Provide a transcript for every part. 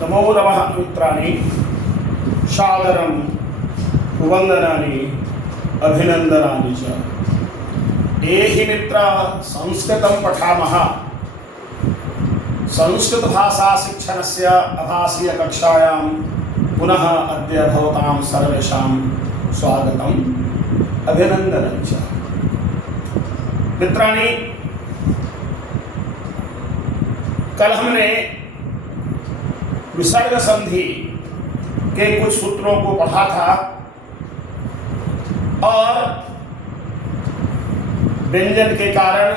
नमो नमः मित्राणि सादरं वन्दनानि अभिनन्दनानि च। ये हि मित्रा संस्कृतं पठामः। संस्कृतभाषा शिक्षणस्य आभासीयकक्षायां पुनः अद्य भवतां सर्वेषां स्वागतम् अभिनन्दनं च। मित्राणि, कल हमने विसर्ग संधि के कुछ सूत्रों को पढ़ा था और व्यंजन के कारण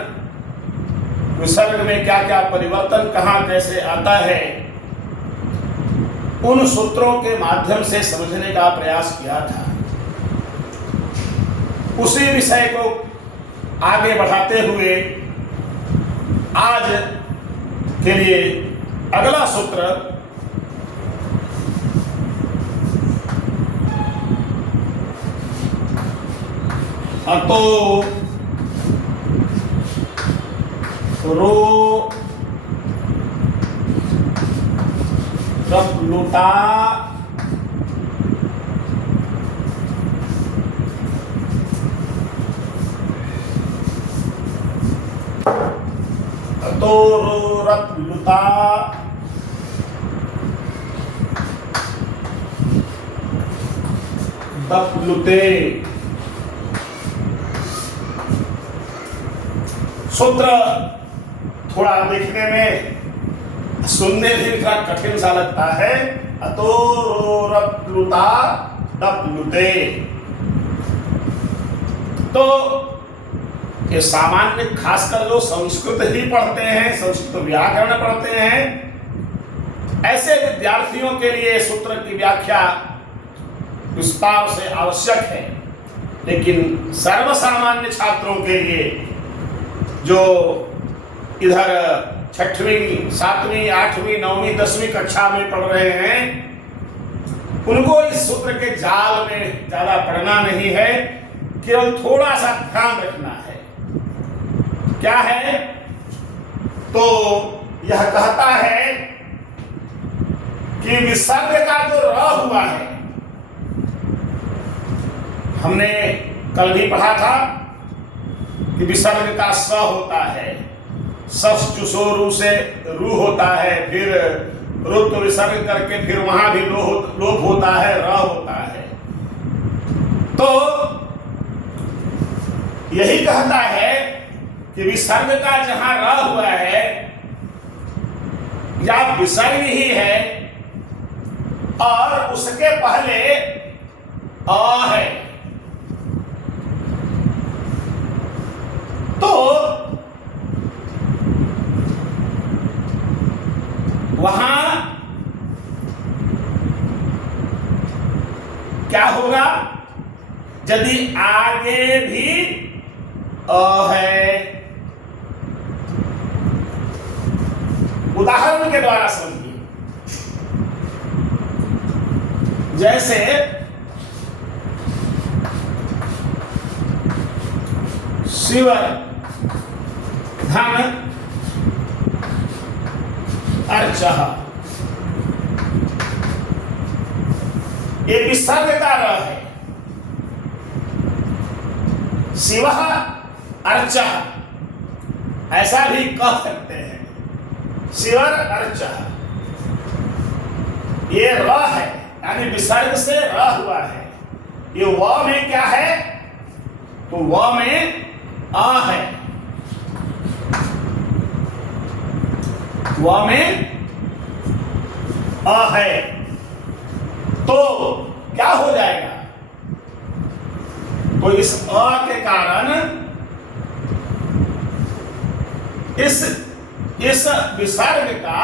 विसर्ग में क्या क्या परिवर्तन कहाँ कैसे आता है, उन सूत्रों के माध्यम से समझने का प्रयास किया था। उसी विषय को आगे बढ़ाते हुए आज के लिए अगला सूत्र अतो रो रप्लुता अतो रो रप्लुता दप्लुते। सूत्र थोड़ा देखने में सुनने भी थोड़ा कठिन सा लगता है। अतो रप्लुता दप्लुते। तो ये सामान्य खासकर जो संस्कृत ही पढ़ते हैं, संस्कृत व्याकरण पढ़ते हैं, ऐसे विद्यार्थियों के लिए सूत्र की व्याख्या विस्तार से आवश्यक है। लेकिन सर्वसामान्य छात्रों के लिए जो इधर 6वीं, 7वीं, 8वीं, 9वीं, 10वीं कक्षा में पढ़ रहे हैं, उनको इस सूत्र के जाल में ज्यादा पढ़ना नहीं है। केवल थोड़ा सा ध्यान रखना है। क्या है? तो यह कहता है कि विसर्ग का जो र हुआ है, हमने कल भी पढ़ा था कि विसर्ग का स होता है, सस चुसो रू से रू होता है, फिर रुत विसर्ग करके फिर वहां भी लोप होता है, र होता है। तो यही कहता है कि विसर्ग का जहां र हुआ है या विसर्ग ही है और उसके पहले अ है, तो वहां क्या होगा? यदि आगे भी अ है, उदाहरण के द्वारा समझिए। जैसे शिव धन अर्चः, ये विसर्ग का र है। शिव अर्चः ऐसा भी कह सकते हैं, शिवर अर्चः। ये र है, यानी विसर्ग से र हुआ है। ये व में क्या है? तो व में आ है, व में अ है। तो क्या हो जाएगा? तो इस अ के कारण इस विसर्ग का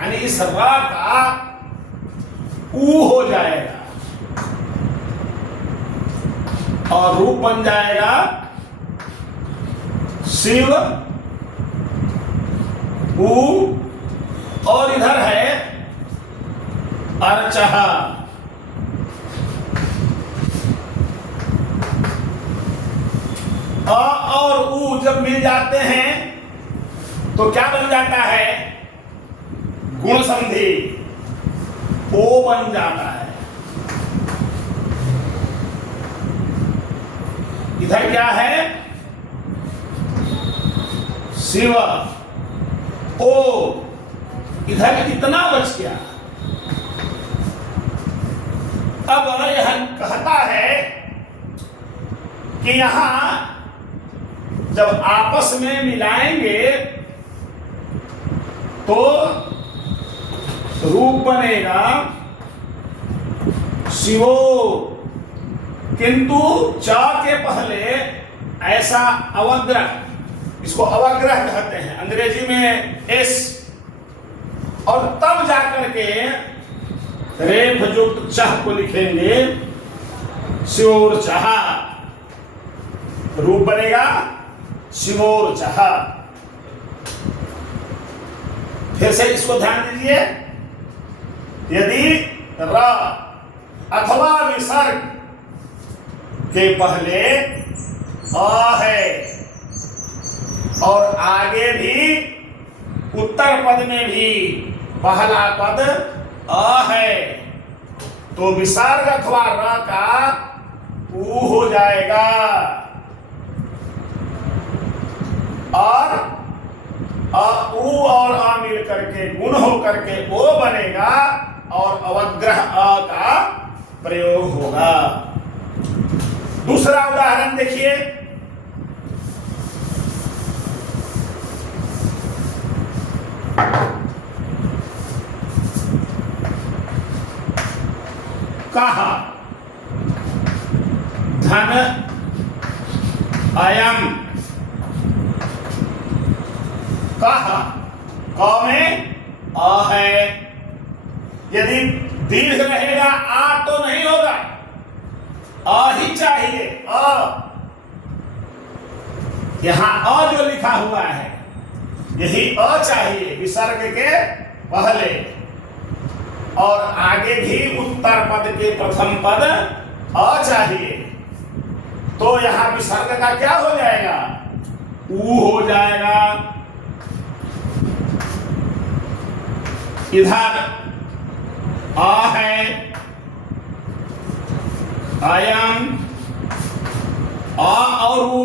यानी इस र का ऊ हो जाएगा और रूप बन जाएगा शिव ऊ, और इधर है अर्चः। अ और ऊ जब मिल जाते हैं तो क्या बन जाता है? गुण संधि ओ बन जाता है। इधर क्या है? शिव ओ, इधर कितना बच गया? अब यह कहता है कि यहां जब आपस में मिलाएंगे तो रूप बनेगा शिवो, किंतु च के पहले ऐसा अवग्रह, इसको अवग्रह कहते हैं अंग्रेजी में एस, और तब जाकर के रेफ युक्त चह को लिखेंगे शिवोर चह, रूप बनेगा शिवोर चह। फिर से इसको ध्यान दीजिए, यदि र अथवा विसर्ग के पहले अ है और आगे भी उत्तर पद में भी पहला पद अ है, तो विसर्ग अथवा र का ऊ हो जाएगा और ऊ और आ मिल करके गुण हो करके ओ बनेगा और अवग्रह अ का प्रयोग होगा। दूसरा उदाहरण देखिए, कहा धन अयम, कहा क में अ है, यदि दीर्घ रहेगा आ तो नहीं होगा, अ ही चाहिए। अ यहां अ जो लिखा हुआ है यही अ चाहिए विसर्ग के पहले, और आगे भी उत्तर पद के प्रथम पद अ चाहिए, तो यहां विसर्ग का क्या हो जाएगा? ऊ हो जाएगा। इधर आ है, अयम, आ और ऊ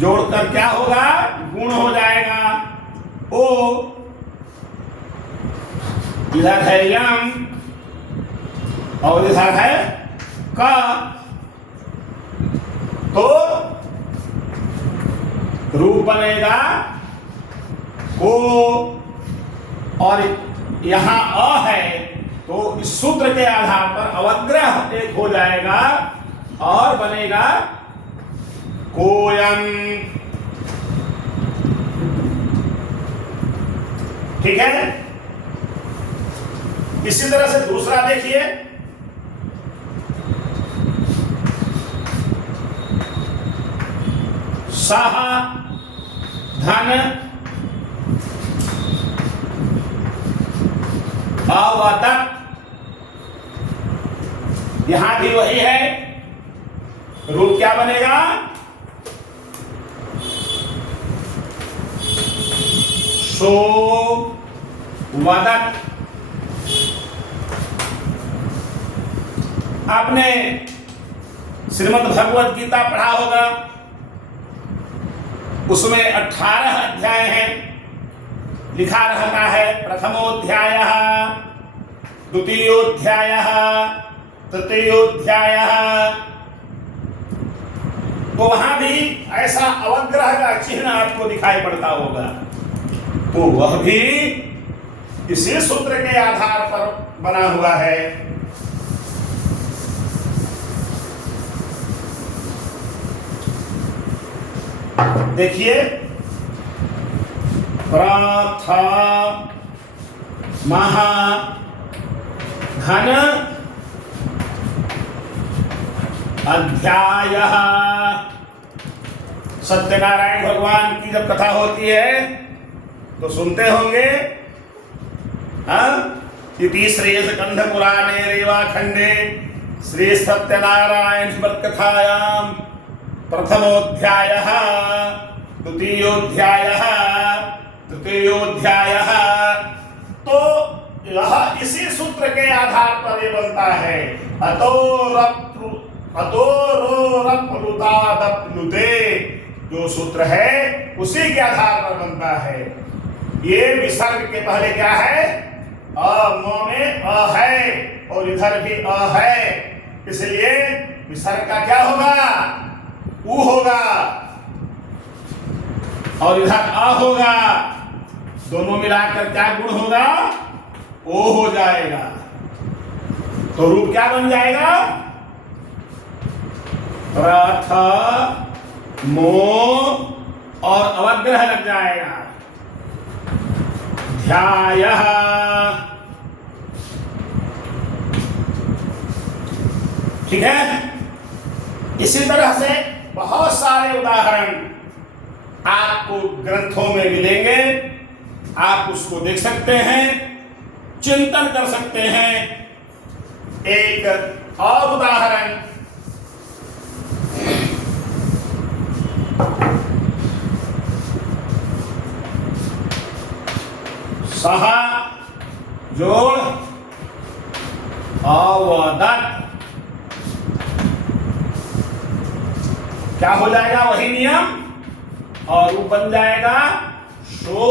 जोड़कर क्या होगा? गुण हो जाएगा ओ। इधर है यम और इधर है का, तो रूप बनेगा को, और यहां अ है तो इस सूत्र के आधार पर अवग्रह एक हो जाएगा और बनेगा कोयम। ठीक है, इसी तरह से दूसरा देखिए, सह धन अवतक, यहां भी वही है, रूप क्या बनेगा? सो वदक। आपने श्रीमद् भगवत गीता पढ़ा होगा, उसमें 18 अध्याय हैं, लिखा रहता है प्रथमोध्यायः, द्वितीयोध्यायः, तृतीयोध्यायः, तो वहां भी ऐसा अवग्रह का चिन्ह आपको दिखाई पड़ता होगा, तो वह भी इसी सूत्र के आधार पर बना हुआ है। देखिए, प्रथा महा धन अध्यायः। सत्यनारायण भगवान की जब कथा होती है तो सुनते होंगे, इति श्रेयस कंध पुराणे रेवाखंडे श्री सत्यनारायण स्मृत कथायाम प्रथमोध्यायः, द्वितीयोध्यायः, तृतीयोध्यायः, तो यह इसी सूत्र के आधार पर ये बनता है। जो सूत्र है उसी के आधार पर बनता है। ये विसर्ग के पहले क्या है? म में अ है और इधर भी अ है, इसलिए विसर्ग का क्या होगा? उ होगा और इधर अ होगा। दोनों मिलाकर क्या गुण होगा? ओ हो जाएगा। तो रूप क्या बन जाएगा? प्रथ मो और अवग्रह लग जाएगा। ध्यायः। ठीक है। इसी तरह से बहुत सारे उदाहरण आपको ग्रंथों में मिलेंगे। आप उसको देख सकते हैं, चिंतन कर सकते हैं। एक और उदाहरण, सह जोड़ अवदत्, क्या हो जाएगा? वही नियम और वो बन जाएगा शो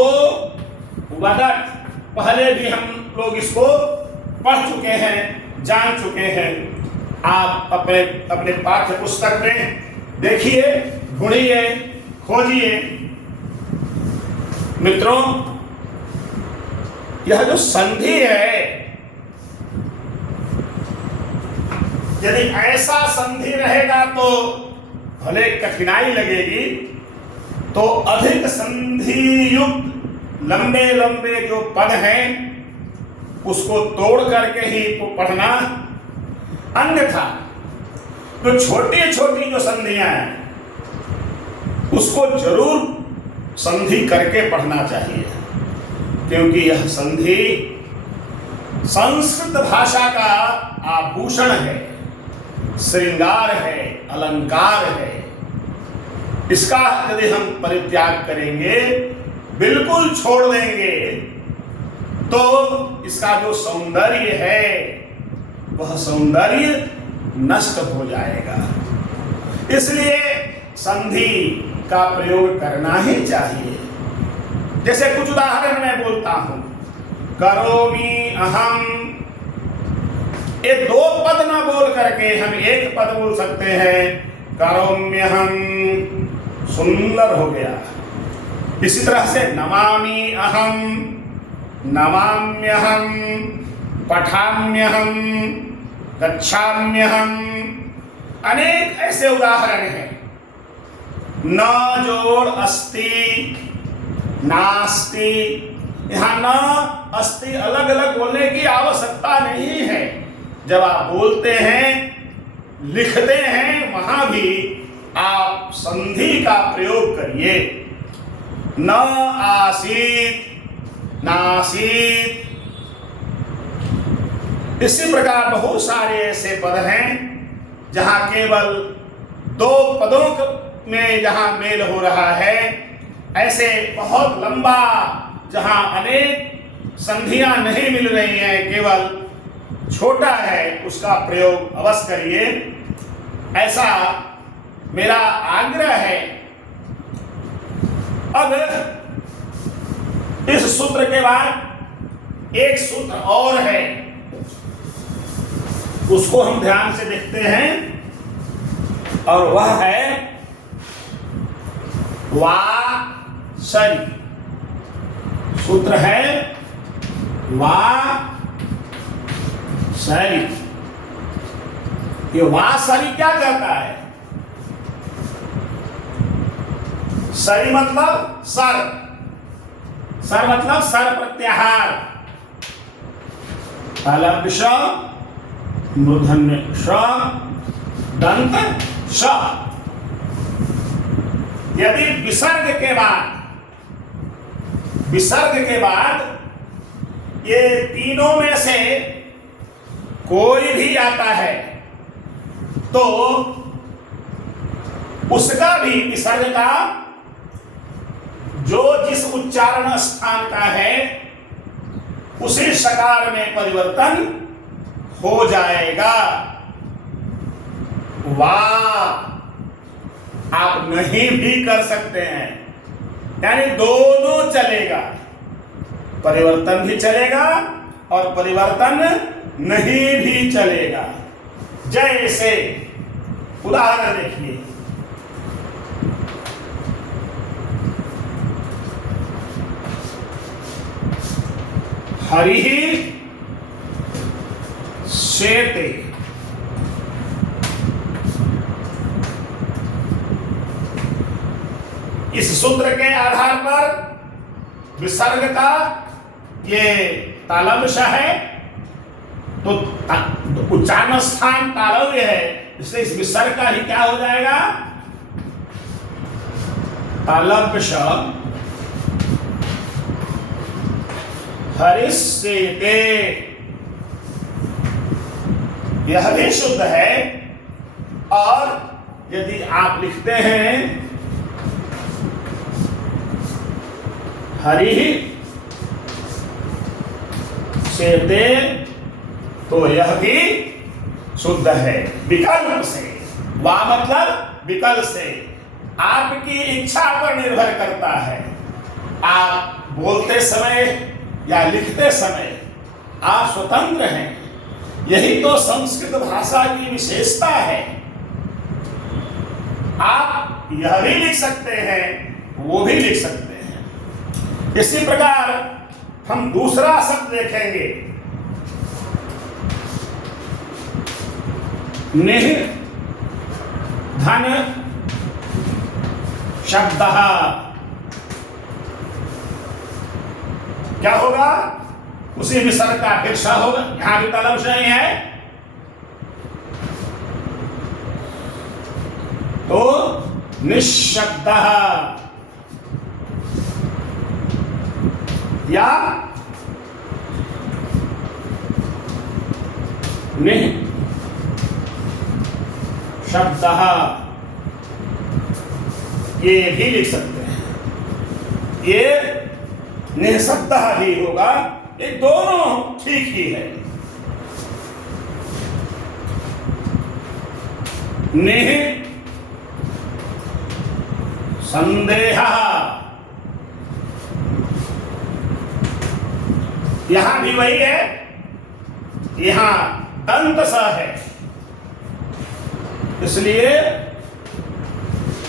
वदत्। पहले भी हम लोग इसको पढ़ चुके हैं, जान चुके हैं। आप अपने अपने पाठ्य पुस्तक में देखिए, ढूंढिए, खोजिए। मित्रों, यह जो संधि है, यदि ऐसा संधि रहेगा तो भले कठिनाई लगेगी, तो अधिक संधि युक्त लंबे लंबे जो पद हैं उसको तोड़ करके ही तो पढ़ना। अन्यथा जो छोटी छोटी जो संधियां हैं उसको जरूर संधि करके पढ़ना चाहिए, क्योंकि यह संधि संस्कृत भाषा का आभूषण है, श्रृंगार है, अलंकार है। इसका यदि हम परित्याग करेंगे, बिल्कुल छोड़ देंगे, तो इसका जो सौंदर्य है वह सौंदर्य नष्ट हो जाएगा। इसलिए संधि का प्रयोग करना ही चाहिए। जैसे कुछ उदाहरण मैं बोलता हूं, करोमि अहम, ये दो पद ना बोल करके हम एक पद बोल सकते हैं। करोम्यहम सुंदर हो गया। इसी तरह से नमामि अहम, नमाम्यहम, पठाम्यहम, गच्छाम्यहम। अनेक ऐसे उदाहरण हैं। न जोड़ अस्ति, नास्ति। यहां न अस्ति अलग अलग बोलने की आवश्यकता नहीं है। जब आप बोलते हैं, लिखते हैं, वहां भी आप संधि का प्रयोग करिए। न आसीत, नासीत। इसी प्रकार बहुत सारे ऐसे पद हैं जहां केवल दो पदों में जहां मेल हो रहा है। ऐसे बहुत लंबा जहां अनेक संधियां नहीं मिल रही हैं, केवल छोटा है, उसका प्रयोग अवश्य करिए, ऐसा मेरा आग्रह है। अब इस सूत्र के बाद एक सूत्र और है, उसको हम ध्यान से देखते हैं, और वह है वा सरी। सूत्र है वा सरी। ये वा सरी क्या कहता है? सरी मतलब सर, सर मतलब सर प्रत्याहार। अलग श, मूर्धन्य श, दंत श। यदि विसर्ग के बाद ये तीनों में से कोई भी आता है तो उसका भी विसर्ग का जो जिस उच्चारण स्थान का है उसी सकार में परिवर्तन हो जाएगा। वाह, आप नहीं भी कर सकते हैं, यानी दोनों चलेगा, परिवर्तन भी चलेगा और परिवर्तन नहीं भी चलेगा। जैसे उदाहरण देखिए, हरि शेते, इस सूत्र के आधार पर विसर्ग का ये तालव्य है, तो उच्चारण स्थान तालव्य है, इसलिए इस विसर्ग का ही क्या हो जाएगा, तालव्य। हरिष्येते, यह भी शुद्ध है। और यदि आप लिखते हैं हरि शेते, तो यह भी शुद्ध है विकल्प से। वाह मतलब विकल्प से, आपकी इच्छा पर निर्भर करता है। आप बोलते समय या लिखते समय आप स्वतंत्र हैं, यही तो संस्कृत भाषा की विशेषता है। आप यह भी लिख सकते हैं, वो भी लिख सकते हैं। इसी प्रकार हम दूसरा शब्द देखेंगे, निह धन शब्द, क्या होगा, उसी विसर्ग का फिर श होगा। यहां भी तालव्य नहीं है, तो निशब्द या निः शब्द, ये भी लिख सकते हैं। ये निःशब्द भी होगा, ये दोनों ठीक ही है। निः संदेह, यहां भी वही है, यहां दंत स है, इसलिए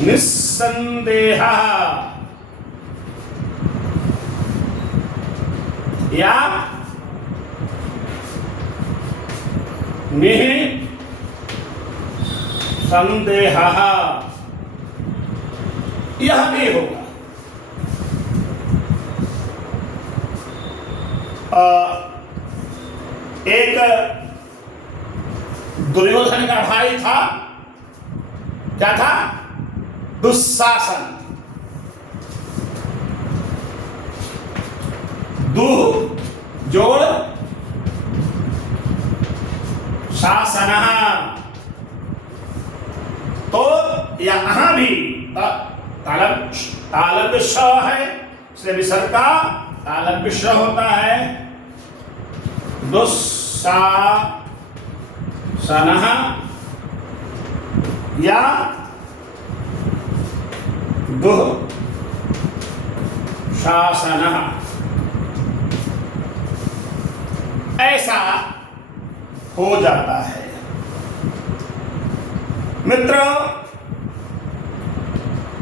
निस्संदेह या निः संदेह, यह भी होगा। एक दुर्योधन का भाई था, क्या था, दुःशासन। दुः जोड़ शासन, तो यहां भी तालव्य श है, इसलिए विसर्ग का तालव्य श होता है। दुःशासन या दुः शासन, ऐसा हो जाता है। मित्रों,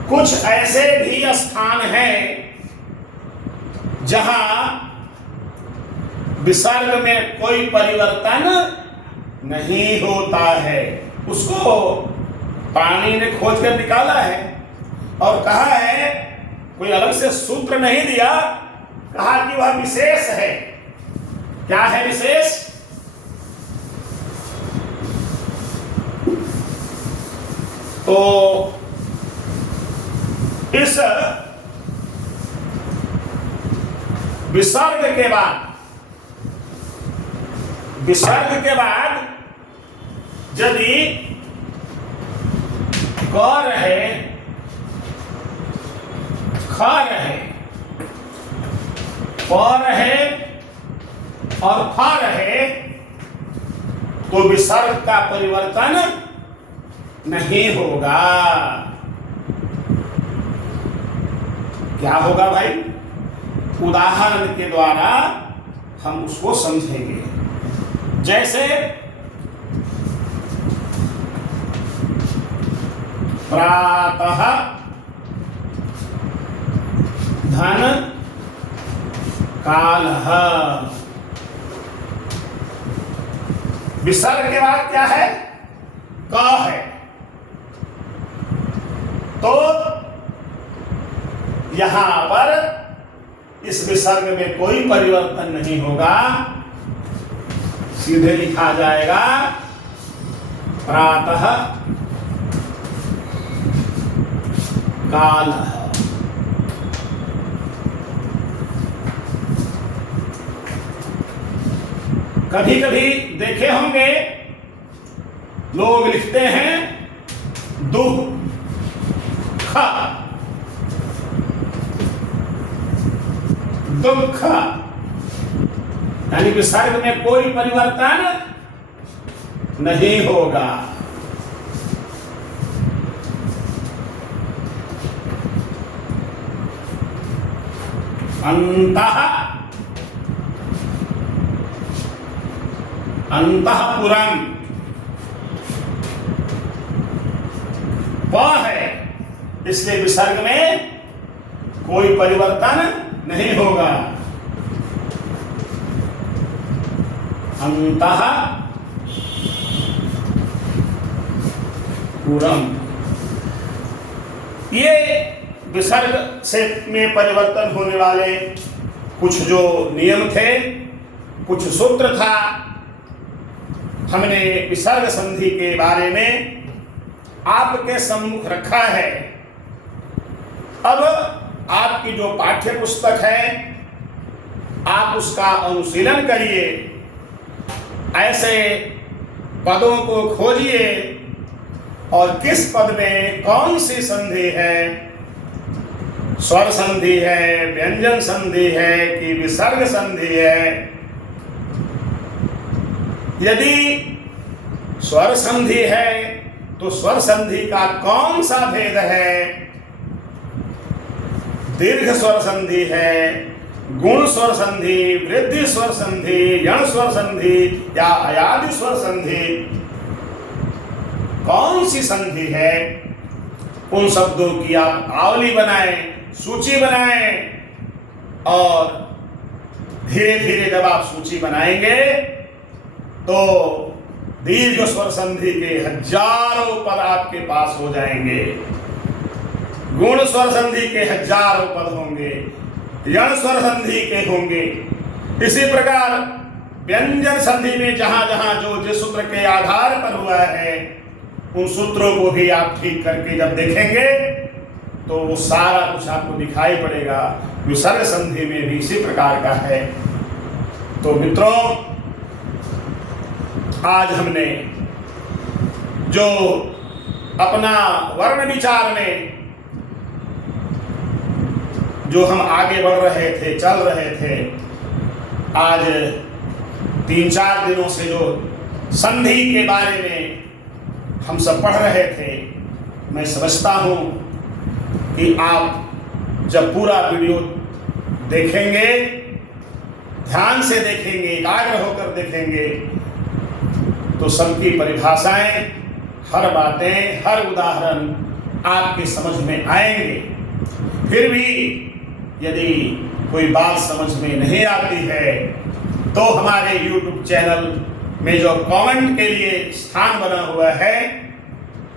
कुछ ऐसे भी स्थान हैं जहां विसर्ग में कोई परिवर्तन नहीं होता है। उसको पाणिनि ने खोज कर निकाला है और कहा है, कोई अलग से सूत्र नहीं दिया, कहा कि वह विशेष है। क्या है विशेष? तो इस विसर्ग के बाद यदि क रहे, ख रहे, प रहे और फा रहे तो विसर्ग का परिवर्तन नहीं होगा। क्या होगा भाई? उदाहरण के द्वारा हम उसको समझेंगे। जैसे प्रातः धन कालः, विसर्ग के बाद क्या है? क है। तो यहां पर इस विसर्ग में कोई परिवर्तन नहीं होगा, सीधे लिखा जाएगा प्रातः कालः। कभी कभी देखे होंगे लोग लिखते हैं दुख, दुख, यानी विसर्ग में कोई परिवर्तन नहीं होगा। अंतः, अंतःपुरम, प है, इसलिए विसर्ग में कोई परिवर्तन नहीं होगा। अंतः पुरम, ये विसर्ग से में परिवर्तन होने वाले कुछ जो नियम थे, कुछ सूत्र था, हमने विसर्ग संधि के बारे में आपके सम्मुख रखा है। अब आपकी जो पाठ्य पुस्तक है आप उसका अनुशीलन करिए, ऐसे पदों को खोजिए और किस पद में कौन सी संधि है, स्वर संधि है, व्यंजन संधि है कि विसर्ग संधि है। यदि स्वर संधि है तो स्वर संधि का कौन सा भेद है? दीर्घ स्वर संधि है, गुण स्वर संधि, वृद्धि स्वर संधि, यण स्वर संधि या अयादि स्वर संधि, कौन सी संधि है? उन शब्दों की आप आवली बनाएं, सूची बनाएं, और धीरे धीरे जब आप सूची बनाएंगे तो दीर्घ स्वर संधि के हजारों पद आपके पास हो जाएंगे, गुण स्वर संधि के हजारों पद होंगे, यण स्वर संधि के होंगे। इसी प्रकार व्यंजन संधि में जहां जहां जो जिस सूत्र के आधार पर हुआ है उन सूत्रों को भी आप ठीक करके जब देखेंगे तो वो सारा कुछ आपको दिखाई पड़ेगा। विसर्ग संधि में भी इसी प्रकार का है। तो मित्रों, आज हमने जो अपना वर्ण विचार में जो हम आगे बढ़ रहे थे, चल रहे थे, आज 3-4 दिनों से जो संधि के बारे में हम सब पढ़ रहे थे, मैं समझता हूं कि आप जब पूरा वीडियो देखेंगे, ध्यान से देखेंगे, एकाग्र होकर देखेंगे, तो सबकी परिभाषाएं, हर बातें, हर उदाहरण आपके समझ में आएंगे। फिर भी यदि कोई बात समझ में नहीं आती है तो हमारे YouTube चैनल में जो कमेंट के लिए स्थान बना हुआ है,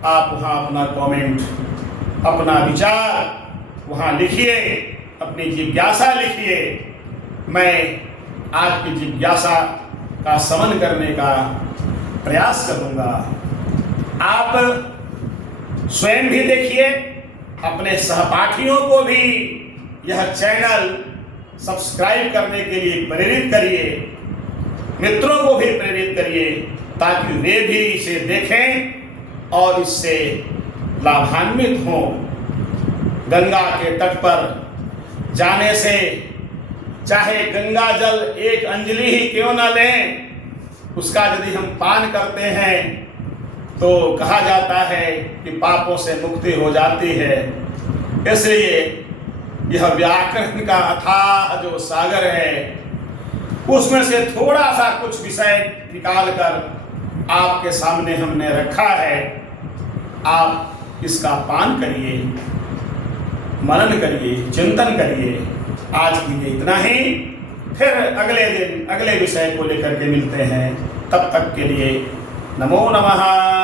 आप वहाँ अपना कमेंट, अपना विचार वहाँ लिखिए, अपनी जिज्ञासा लिखिए। मैं आपकी जिज्ञासा का शमन करने का प्रयास करूँगा। आप स्वयं भी देखिए, अपने सहपाठियों को भी यह चैनल सब्सक्राइब करने के लिए प्रेरित करिए, मित्रों को भी प्रेरित करिए, ताकि वे भी इसे देखें और इससे लाभान्वित हों। गंगा के तट पर जाने से चाहे गंगा जल एक अंजलि ही क्यों न लें, उसका यदि हम पान करते हैं तो कहा जाता है कि पापों से मुक्ति हो जाती है। इसलिए यह व्याकरण का अथाह जो सागर है, उसमें से थोड़ा सा कुछ विषय निकालकर आपके सामने हमने रखा है। आप इसका पान करिए, मनन करिए, चिंतन करिए। आज के लिए इतना ही, फिर अगले दिन अगले विषय को लेकर के मिलते हैं। तब तक के लिए नमो नमः।